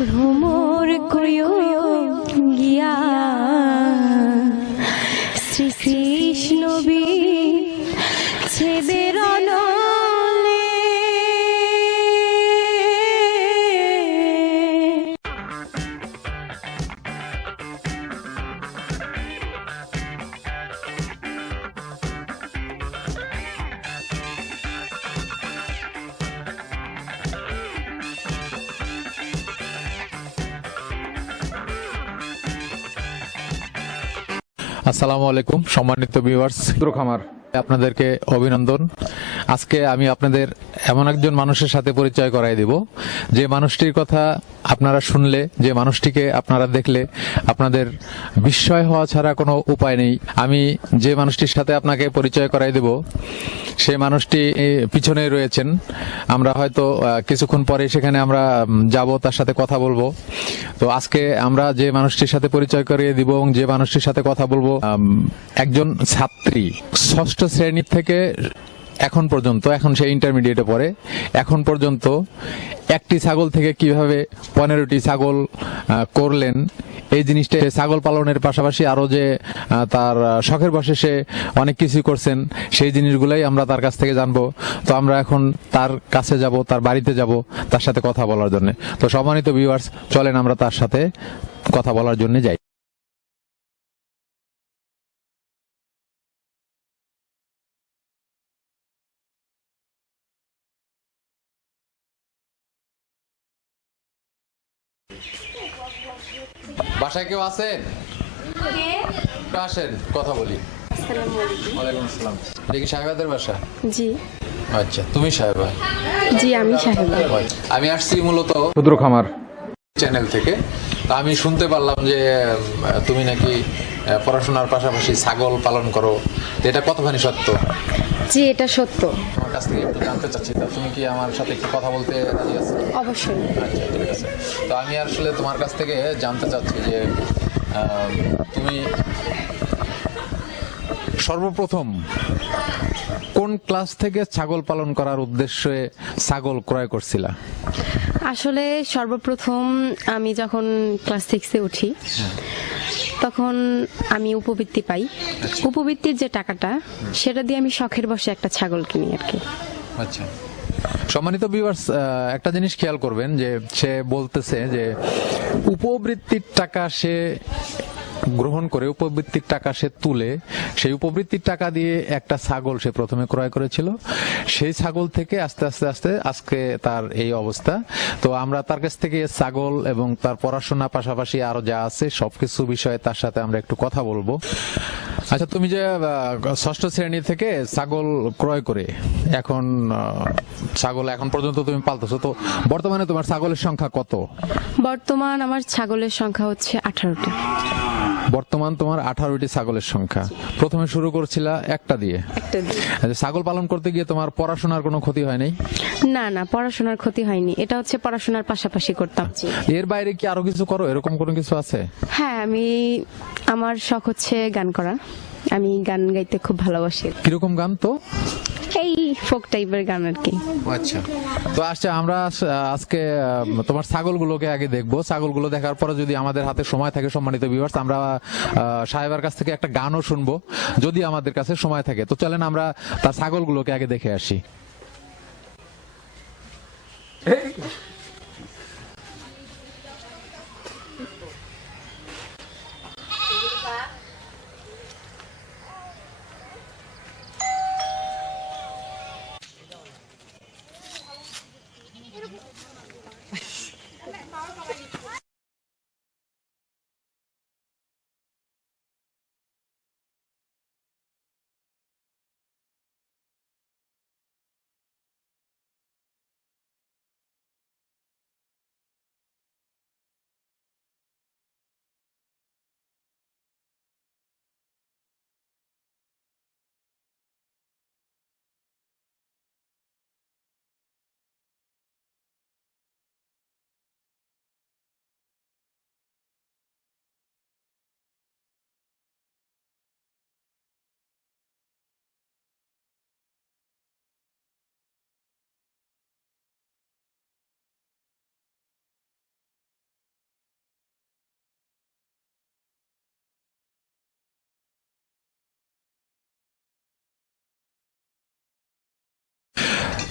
ভ্রমর করিও। আসসালামু আলাইকুম সম্মানিত ভিউয়ার্স খামার আপনাদেরকে অভিনন্দন। আজকে আমি আপনাদের এমন একজন মানুষের সাথে পরিচয় করাই দিব। যে মানুষটির কথা আপনারা শুনলে যে মানুষটিকে আপনারা দেখলে আপনাদের বিস্ময় হওয়া ছাড়া কোনো উপায় নেই। আমি যে মানুষটির সাথে আপনাকে পরিচয় করাই দেব সেই মানুষটি পিছনে রয়েছেন। আমরা হয়তো কিছুক্ষণ পরে সেখানে আমরা যাব, তার সাথে কথা বলব। তো আজকে আমরা যে মানুষটির সাথে পরিচয় করিয়ে দিব এবং যে মানুষটির সাথে কথা বলব একজন ছাত্রী, ষষ্ঠ শ্রেণির থেকে এখন পর্যন্ত, এখন সে ইন্টারমিডিয়েটে পড়ে, এখন পর্যন্ত একটি ছাগল থেকে কীভাবে পনেরোটি ছাগল করলেন, এই জিনিসটা ছাগল পালনের পাশাপাশি আরও যে তার শখের বসে সে অনেক কিছু করছেন, সেই জিনিসগুলোই আমরা তার কাছ থেকে জানব। তো আমরা এখন তার কাছে যাব, তার বাড়িতে যাব, তার সাথে কথা বলার জন্য। তো সম্মানিত ভিউয়ার্স চলেন আমরা তার সাথে কথা বলার জন্য যাই। বাসায় কেউ আছেন? আসেন কথা বলি। ওয়ালাইকুম আসসালাম। এটা কি সাহেবাদের বাসা? জি। আচ্ছা তুমি সাহেবা? জি আমি সাহেবা। আমি আসছি মূলত ক্ষুদ্র খামার। চ্যানেল থেকে। তা আমি শুনতে পারলাম যে তুমি নাকি পড়াশোনার পাশাপাশি ছাগল পালন করো। এটা কতখানি সত্য? জি এটা সত্য। তোমার কাছ থেকে একটু জানতে চাচ্ছি তা তুমি কি আমার সাথে একটু কথা বলতে রাজি আছো? অবশ্যই। আচ্ছা ঠিক আছে। তো আমি আসলে তোমার কাছ থেকে জানতে চাচ্ছি যে তুমি সর্বপ্রথম কোন ক্লাস থেকে ছাগল পালন করার উদ্দেশ্যে ছাগল ক্রয় করছিলা? আসলে সর্বপ্রথম আমি যখন ক্লাস সিক্সে উঠি তখন আমি উপবৃত্তি পাই। উপবৃত্তির যে টাকাটা সেটা দিয়ে আমি শখের বসে একটা ছাগল কিনি আর কি। আচ্ছা। সম্মানিত ভিউয়ার্স একটা জিনিস খেয়াল করবেন যে সে বলতেছে যে উপবৃত্তির টাকা সে গ্রহণ করে উপবৃত্তির টাকা সে তুলে, সেই উপবৃত্তির টাকা দিয়ে একটা ছাগল সে প্রথমে ক্রয় করেছিল। সেই ছাগল থেকে আস্তে আস্তে আস্তে আজকে তার এই অবস্থা। তো আমরা তার কাছ থেকে ছাগল এবং তার পড়াশোনা পাশাপাশি আরও যা আছে, সবকিছু বিষয়ে তার সাথে আমরা একটু কথা বলব। আচ্ছা তুমি যে ষষ্ঠ শ্রেণি থেকে ছাগল ক্রয় করে এখন ছাগল এখন পর্যন্ত তুমি পালতেছো, তো বর্তমানে তোমার ছাগলের সংখ্যা কত? বর্তমান আমার ছাগলের সংখ্যা হচ্ছে আঠারোটি। বর্তমান তোমার আঠারোটি ছাগলের সংখ্যা। প্রথমে শুরু করছিলা একটা দিয়ে। আচ্ছা, ছাগল পালন করতে গিয়ে তোমার পড়াশোনার কোনো ক্ষতি হয় নাই? না না পড়াশোনার ক্ষতি হয়নি। এটা হচ্ছে পড়াশোনার পাশাপাশি করতাম। এর বাইরে কি আরও কিছু করো? এরকম কোনো কিছু আছে? হ্যাঁ আমি আমার শখ হচ্ছে গান করা। আমি গান গাইতে খুব ভালোবাসি। কীরকম গান তো? এই ফোক টাইপের গান আর কি। আচ্ছা। তো আচ্ছা আমরা আজকে তোমার ছাগলগুলোকে আগে দেখব। ছাগলগুলো দেখার পরে যদি আমাদের হাতে সময় থাকে সম্মানিত ভিউয়ার্স আমরা সাহেবের কাছ থেকে একটা গানও শুনব যদি আমাদের কাছে সময় থাকে। তো চলেন আমরা তার ছাগলগুলোকে আগে দেখে আসি।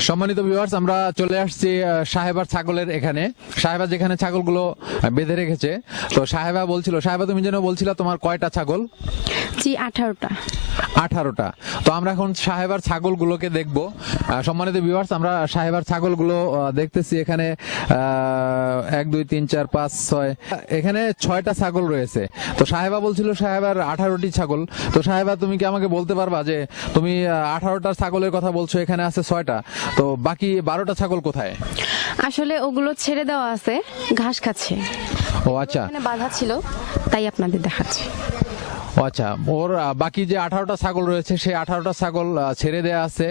সম্মানিত ভিউয়ার্স আমরা চলে আসছি সাহেবার ছাগলের এখানে। সাহেবা যেখানে ছাগলগুলো বেঁধে রেখেছে তো সাহেবা বলছিল সাহেবা তুমি যেন বলছিলা তোমার কয়টা ছাগল? জি আঠারোটা। আঠারোটা। তো আমরা এখন সাহেবার ছাগলগুলোকে দেখব। সম্মানিত ভিউয়ার্স আমরা সাহেবার ছাগলগুলো দেখতেছি এখানে এক দুই তিন চার পাঁচ ছয় এখানে ছয়টা ছাগল রয়েছে। তো সাহেবা বলছিল সাহেবার আঠারোটি ছাগল। তো সাহেবা তুমি কি আমাকে বলতে পারবা যে তুমি আঠারোটা ছাগলের কথা বলছো এখানে আছে ছয়টা? তো বাকি বারোটা ছাগল কোথায়? আসলে ওগুলো ছেড়ে দেওয়া আছে ঘাস খাচ্ছে। ও আচ্ছা। এখানে বাধা ছিল তাই আপনাদের দেখাচ্ছি। ও আচ্ছা। ওর বাকি যে আঠারোটা ছাগল রয়েছে সেই আঠারোটা ছাগল ছেড়ে দেয়া আছে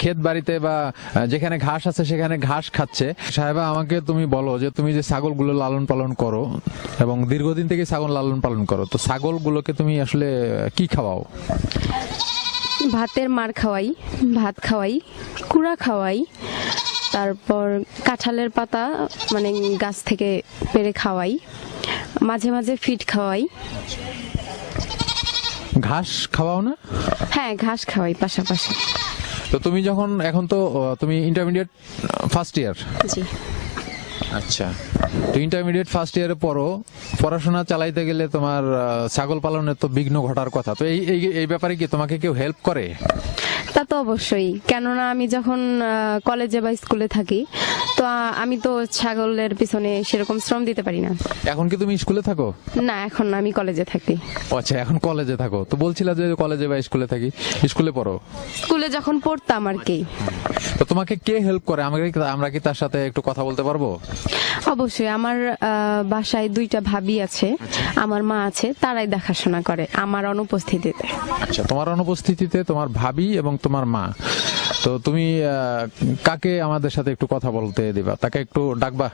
ক্ষেত বাড়িতে বা যেখানে ঘাস আছে সেখানে ঘাস খাচ্ছে। সাহেবা আমাকে তুমি বলো যে তুমি যে ছাগলগুলো লালন পালন করো এবং দীর্ঘদিন থেকে ছাগল লালন পালন করো তো ছাগলগুলোকে তুমি আসলে কি খাওয়াও? ভাতের মার খাওয়াই ভাত খাওয়াই কুড়া খাওয়াই তারপর কাঁঠালের পাতা মানে গাছ থেকে পেরে খাওয়াই মাঝে মাঝে ফিট খাওয়াই। ঘাস খাওয়াও না? হ্যাঁ ঘাস খাওয়াই পাশাপাশি। তো তুমি যখন এখন তো তুমি ইন্টারমিডিয়েট ফার্স্ট ইয়ার জি। আচ্ছা। তো ইন্টারমিডিয়েট ফার্স্ট ইয়ারে পড়ো। পড়াশোনা চালাইতে গেলে তোমার ছাগল পালনের তো বিঘ্ন ঘটার কথা। তো এই এই ব্যাপারে কি তোমাকে কেউ হেল্প করে? তা তো অবশ্যই। কেননা আমি যখন কলেজে বা স্কুলে থাকি তো আমি তো ছাগলের পিছনে সেরকম শ্রম দিতে পারি না। এখন কি তুমি স্কুলে থাকো? না এখন আমি কলেজে থাকি। আচ্ছা এখন কলেজে থাকো। তো বলছিলা যে কলেজে বা স্কুলে থাকি স্কুলে পড়ো। স্কুলে যখন পড়তাম আর কি। তো তোমাকে কে হেল্প করে? আমাকে কি- আমরা কি তার সাথে একটু কথা বলতে পারব? অবশ্যই আমার বাসায় দুইটা ভাবি আছে আমার মা আছে তারাই দেখাশোনা করে আমার অনুপস্থিতিতে। আচ্ছা তোমার অনুপস্থিতিতে তোমার ভাবি এবং তোমার মা। তো তুমি কাকে আমাদের সাথে একটু কথা বলতে দিবা? তাকে একটু ডাকবা?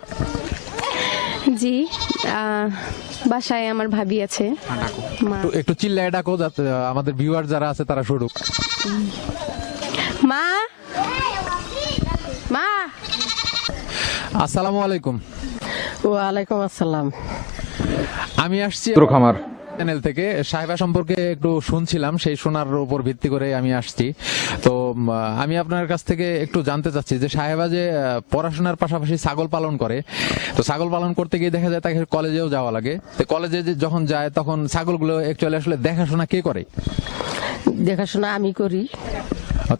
জি বাসায় আমার ভাবি আছে। একটু- একটু চিল্লায় ডাকো যাতে আমাদের ভিউয়ার যারা আছে তারা শুরুক মা মা আসসালামু আলাইকুম। ওয়ালাইকুম আসসালাম। আমি আসছি খামার। চ্যানেল থেকে। সাহেবা সম্পর্কে একটু শুনছিলাম সেই শোনার উপর ভিত্তি করে আমি আসছি। তো আমি আপনার কাছ থেকে একটু জানতে চাচ্ছি যে সাহেবা যে পড়াশোনার পাশাপাশি ছাগল পালন করে তো ছাগল পালন করতে গিয়ে দেখা যায় তাকে কলেজেও যাওয়া লাগে। তো কলেজে যে যখন যায় তখন ছাগলগুলো একচুয়ালি আসলে দেখাশোনা কে করে? দেখাশোনা আমি করি।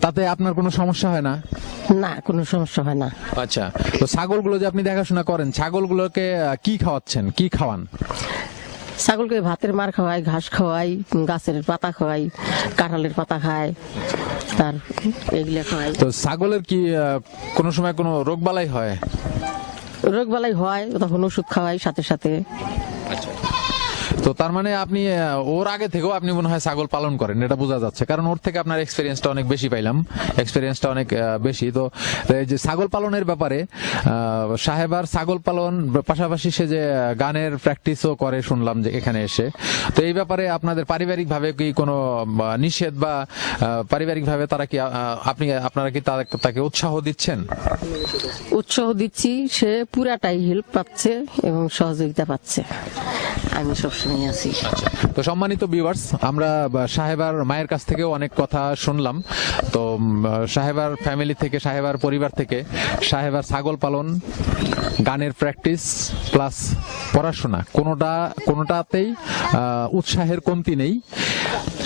তাতে আপনার কোনো সমস্যা হয় না? না কোনো সমস্যা হয় না। আচ্ছা তো ছাগলগুলো যে আপনি দেখাশোনা করেন ছাগলগুলোকে আহ, কি খাওয়াচ্ছেন? কি খাওয়ান? ছাগলকে ভাতের মার খাওয়াই ঘাস খাওয়াই গাছের পাতা খাওয়াই কাঁঠালের পাতা খায় তার এগুলো খাওয়াই। তো ছাগলের কি আহ, কোনো সময় কোনো রোগবালাই হয়? রোগ বালাই হয় তখন ওষুধ খাওয়াই সাথে সাথে। তো তার মানে আপনি ওর আগে থেকেও আপনি মনে হয় ছাগল পালন করেন, এটা বোঝা যাচ্ছে। কারণ ওর থেকে আপনার এক্সপিরিয়েন্সটা অনেক বেশি পাইলাম এক্সপিরিয়েন্সটা অনেক বেশি। তো এই যে ছাগল পালনের ব্যাপারে সাহেবার ছাগল পালন, পাশাপাশি সে যে গানের প্র্যাকটিসও করে শুনলাম যে এখানে এসে। তো এই ব্যাপারে আপনাদের পারিবারিক ভাবে কি কোনো নিষেধ বা পারিবারিক ভাবে তারা কি আপনি, আপনারা কি তাকে উৎসাহ দিচ্ছেন? উৎসাহ দিচ্ছি, সে পুরাটাই হেল্প পাচ্ছে এবং সহযোগিতা পাচ্ছে। আমি সবসময় আছি। তো সম্মানিত ভিউয়ার্স আমরা সাহেবার মায়ের কাছ থেকেও অনেক কথা শুনলাম। তো সাহেবার ফ্যামিলি থেকে, সাহেবার পরিবার থেকে সাহেবার ছাগল পালন, গানের প্র্যাকটিস প্লাস পড়াশোনা। কোনোটা, কোনোটাতেই উৎসাহের কমতি নেই।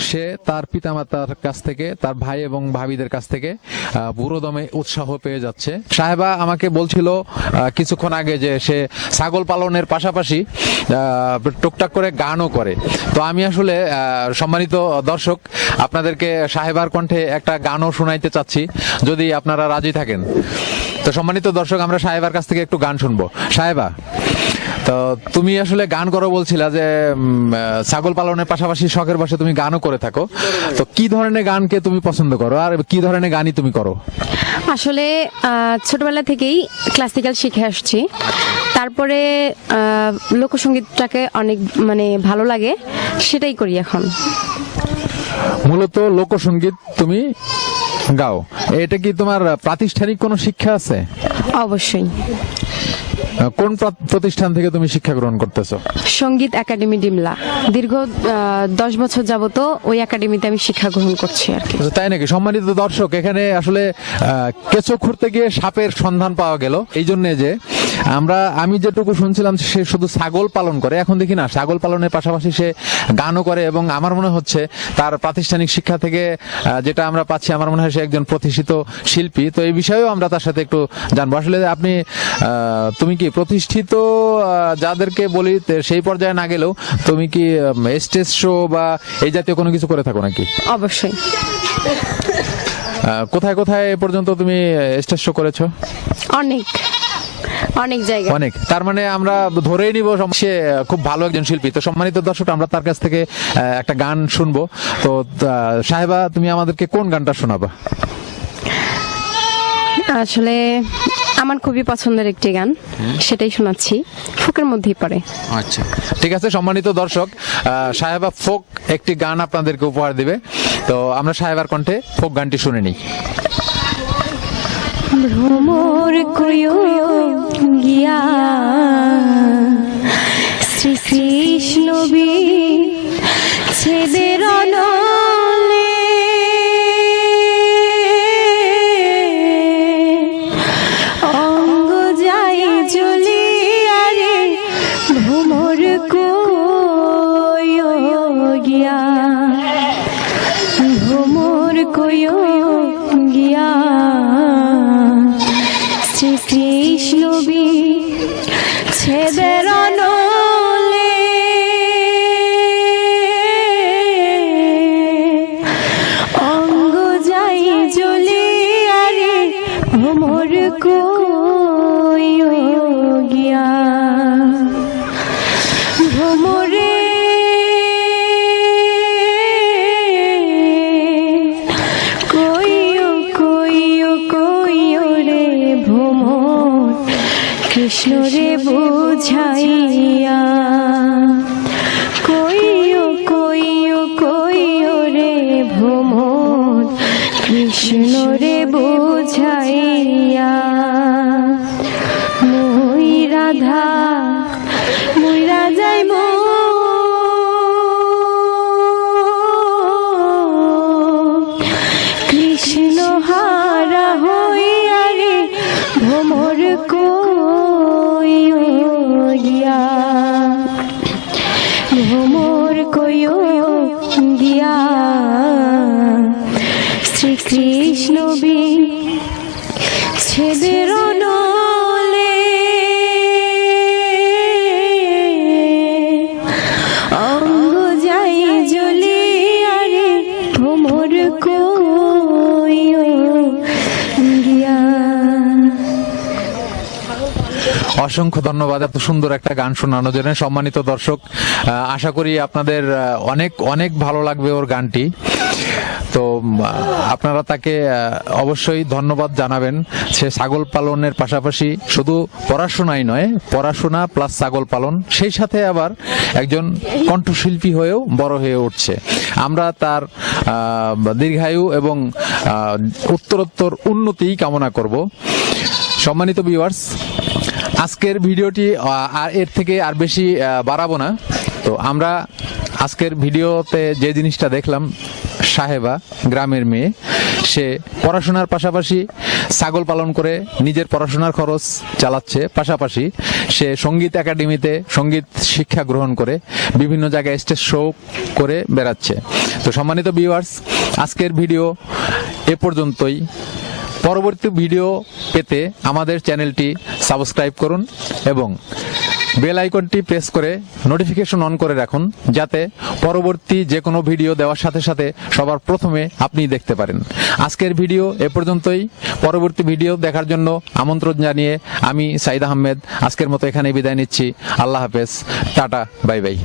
সে তার পিতামাতার কাছ থেকে, তার ভাই এবং ভাবিদের কাছ থেকে বুড়োদমে উৎসাহ পেয়ে যাচ্ছে। সাহেবা আমাকে বলছিল কিছুক্ষণ আগে যে সে ছাগল পালনের পাশাপাশি টুকটাক করে গানও করে। তো আমি আসলে সম্মানিত দর্শক, আপনাদেরকে সাহেবার কণ্ঠে একটা গানও শোনাইতে চাচ্ছি, যদি আপনারা রাজি থাকেন। তো সম্মানিত দর্শক, আমরা সাহেবার কাছ থেকে একটু গান শুনব। সাহেবা তো তুমি আসলে গান করো বলছিলা যে ছাগল পালনের পাশাপাশি শখের বসে তুমি গানও করে থাকো। তো কি ধরনের গানকে তুমি পছন্দ করো আর কি ধরনের গানই তুমি করো? আসলে ছোটবেলা থেকেই ক্লাসিক্যাল শিখে আসছি। তারপরে লোকসঙ্গীতটাকে অনেক মানে ভালো লাগে সেটাই করি এখন। মূলত লোকসঙ্গীত তুমি গাও। এটা কি তোমার প্রাতিষ্ঠানিক কোনো শিক্ষা আছে? অবশ্যই। কোন প্রতিষ্ঠান থেকে তুমি শিক্ষা গ্রহণ করতেছো? সংগীত একাডেমি ডিমলা। দীর্ঘ দশ বছর যাবত ওই একাডেমিতে আমি শিক্ষা গ্রহণ করছি আর কি। আচ্ছা, তাই নাকি? সম্মানিত দর্শক এখানে আসলে কেঁচো খুঁড়তে গিয়ে সাপের সন্ধান পাওয়া গেল। এই জন্য যে আমরা আমি যেটুকু শুনছিলাম সে শুধু ছাগল পালন করে। এখন দেখি না ছাগল পালনের পাশাপাশি সে গানও করে এবং আমার মনে হচ্ছে তার প্রাতিষ্ঠানিক শিক্ষা থেকে যেটা আমরা পাচ্ছি আমার মনে হয় সে একজন প্রতিষ্ঠিত শিল্পী। তো এই বিষয়েও আমরা তার সাথে একটু জানব। আসলে আপনি আহ, তুমি কি প্রতিষ্ঠিত যাদেরকে বলি সেই পর্যায়ে না গেলেও তুমি কি স্টেজ শো বা এই জাতীয় কোনো কিছু করে থাকো নাকি? অবশ্যই। কোথায় কোথায় এ পর্যন্ত তুমি স্টেজ শো করেছ? অনেক। অনেক জায়গা অনেক। তার মানে আমরা ধরেই নিব সে খুব ভালো একজন শিল্পী। তো সম্মানিত দর্শক আমরা তার কাছ থেকে একটা গান শুনব। তো সাহেবা তুমি আমাদেরকে কোন গানটা শোনাবা? আসলে আমার খুবই পছন্দের একটি গান সেটাই শোনাচ্ছি। ফুকের মধ্যেই পড়ে। আচ্ছা। ঠিক আছে সম্মানিত দর্শক সাহেবা ফোক একটি গান আপনাদেরকে উপহার দিবে। তো আমরা সাহেবার কণ্ঠে ফোক গানটি শুনে নিই। ভ্রমর কয়ো গিয়া শ্রী কৃষ্ণ ছেদের অসংখ্য ধন্যবাদ, এত সুন্দর একটা গান শোনানোর জন্য। সম্মানিত দর্শক আশা করি আপনাদের অনেক অনেক ভালো লাগবে ওর গানটি। তো আপনারা তাকে অবশ্যই ধন্যবাদ জানাবেন। সে ছাগল পালনের পাশাপাশি শুধু পড়াশোনাই নয়, পড়াশোনা প্লাস ছাগল পালন, সেই সাথে আবার একজন কণ্ঠশিল্পী হয়েও বড় হয়ে উঠছে। আমরা তার দীর্ঘায়ু এবং উত্তরোত্তর উন্নতি কামনা করব। সম্মানিত ভিউয়ার্স আজকের ভিডিওটি আর এর থেকে আর বেশি বাড়াবো না। তো আমরা আজকের ভিডিওতে যে জিনিসটা দেখলাম, সাহেবা, গ্রামের মেয়ে, সে পড়াশোনার পাশাপাশি ছাগল পালন করে নিজের পড়াশোনার খরচ চালাচ্ছে। পাশাপাশি সে সংগীত একাডেমিতে সংগীত শিক্ষা গ্রহণ করে, বিভিন্ন জায়গায় স্টেজ শো করে বেড়াচ্ছে। তো সম্মানিত ভিউয়ার্স আজকের ভিডিও এ পর্যন্তই। পরবর্তী ভিডিও পেতে আমাদের চ্যানেলটি সাবস্ক্রাইব করুন এবং বেল আইকনটি প্রেস করে নোটিফিকেশন অন করে রাখুন যাতে পরবর্তী যে কোনো ভিডিও দেওয়ার সাথে সাথে সবার প্রথমে আপনি দেখতে পারেন। আজকের ভিডিও এ পর্যন্তই। পরবর্তী ভিডিও দেখার জন্য আমন্ত্রণ জানিয়ে আমি সাইদ আহমেদ। আজকের মতো এখানে বিদায় নিচ্ছি। আল্লাহ হাফেজ। Tata, bye bye.